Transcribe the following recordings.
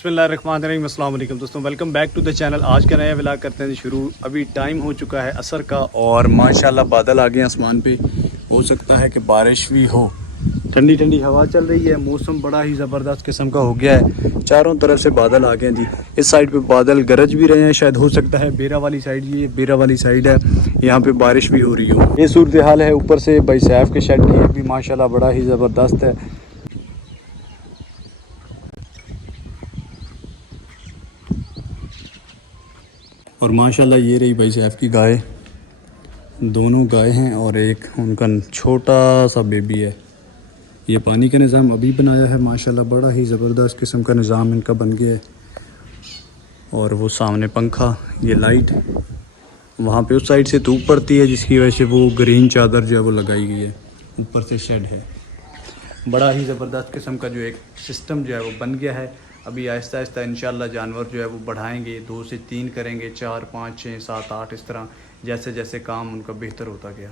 बिस्मिल्लाहिर्रहमानिर्रहीम, अस्सलाम वालेकुम दोस्तों, welcome back to the channel. आज का नया व्लॉग करते हैं शुरू। अभी टाइम हो चुका है असर का और माशाल्लाह बादल आ गए आसमान पे। हो सकता है कि बारिश भी हो। ठंडी ठंडी हवा चल रही है, मौसम बड़ा ही ज़बरदस्त किस्म का हो गया है। चारों तरफ से बादल आ गए जी। इस साइड पे बादल गरज भी रहे हैं, शायद हो सकता है बेरा वाली साइड, ये बेरा वाली साइड है, यहाँ पे बारिश भी हो रही हो। ये सूरत हाल है। ऊपर से भाई सैफ के शेड की भी माशाल्लाह बड़ा ही ज़बरदस्त है। और माशाल्लाह ये रही भाई सैफ की गाय, दोनों गाय हैं और एक उनका छोटा सा बेबी है। ये पानी का निज़ाम अभी बनाया है, माशाल्लाह बड़ा ही ज़बरदस्त किस्म का निज़ाम इनका बन गया है। और वो सामने पंखा, ये लाइट, वहाँ पे उस साइड से धूप पड़ती है जिसकी वजह से वो ग्रीन चादर जो है वो लगाई गई है। ऊपर से शेड है। बड़ा ही ज़बरदस्त किस्म का जो एक सिस्टम जो है वो बन गया है। अभी आहिस्ता आहिस्ता इंशाल्लाह जानवर जो है वो बढ़ाएंगे, 2 से 3 करेंगे, 4, 5, 6, 7, 8, इस तरह जैसे जैसे काम उनका बेहतर होता गया।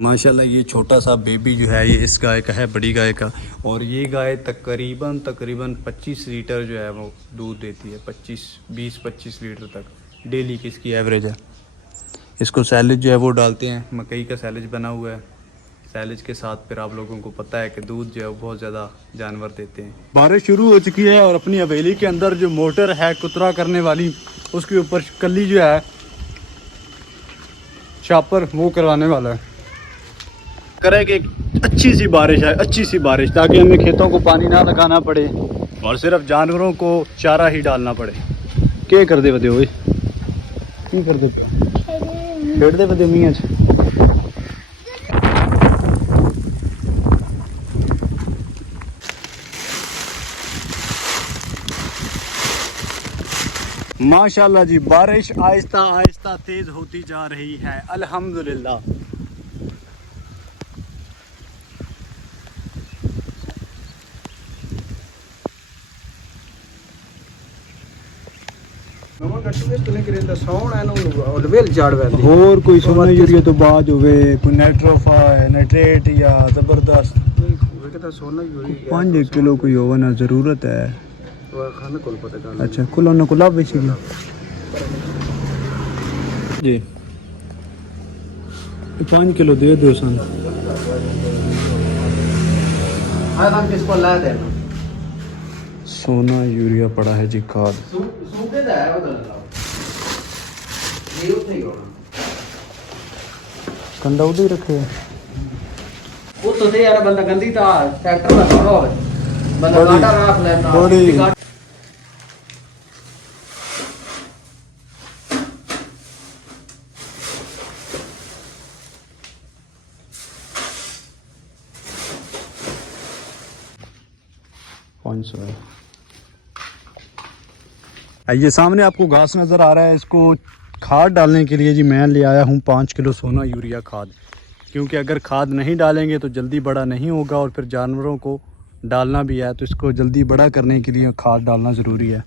माशाल्लाह ये छोटा सा बेबी जो है ये इस गाय का है, बड़ी गाय का। और ये गाय तकरीबन 25 लीटर जो है वो दूध देती है। 20-25 लीटर तक डेली की इसकी एवरेज है। इसको सैलेज जो है वो डालते हैं, मकई का सैलेज बना हुआ है। सैलेज के साथ फिर आप लोगों को पता है कि दूध जो है वो बहुत ज़्यादा जानवर देते हैं। बारिश शुरू हो चुकी है और अपनी हवेली के अंदर जो मोटर है कुतरा करने वाली, उसके ऊपर कली जो है शापर वो करवाने वाला है। करें कि अच्छी सी बारिश है, अच्छी सी बारिश, ताकि हमें खेतों को पानी ना लगाना पड़े और सिर्फ जानवरों को चारा ही डालना पड़े। क्या कर दे बदे की कर दे खेड़ दे बदे मियाँ माशाल्लाह जी। बारिश आहिस्ता आहिस्ता तेज़ होती जा रही है, अल्हम्दुलिल्लाह। और कोई सोना यूरिया तो बाद होवे, कोई नाइट्रोफा है, नाइट्रेट या जबरदस्त 5 किलो कोई होवा ना जरूरत है। अच्छा कुल ना कुल बेची जी 5 किलो दे दो सन। सोना यूरिया पड़ा है जी, खाद कंडा उधर ही रखे वो तो थे यार, बंदा गंदी था ट्रैक्टर में खड़ा हो बंदा काटा रख लेता बड़ी ये सामने आपको घास नज़र आ रहा है, इसको खाद डालने के लिए जी मैं ले आया हूँ 5 किलो सोना यूरिया खाद। क्योंकि अगर खाद नहीं डालेंगे तो जल्दी बड़ा नहीं होगा और फिर जानवरों को डालना भी है, तो इसको जल्दी बड़ा करने के लिए खाद डालना ज़रूरी है।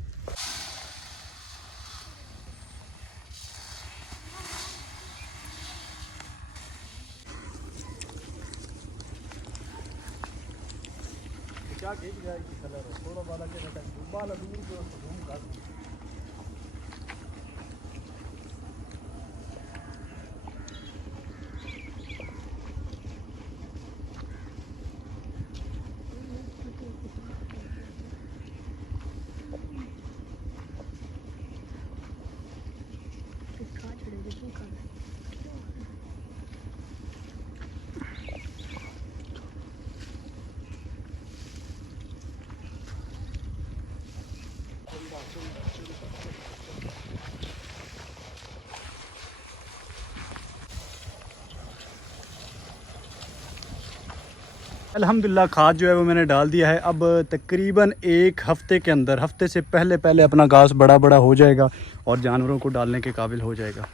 अल्हम्दुलिल्लाह खाद जो है वो मैंने डाल दिया है। अब तकरीबन 1 हफ़्ते के अंदर, हफ्ते से पहले अपना घास बड़ा बड़ा हो जाएगा और जानवरों को डालने के काबिल हो जाएगा।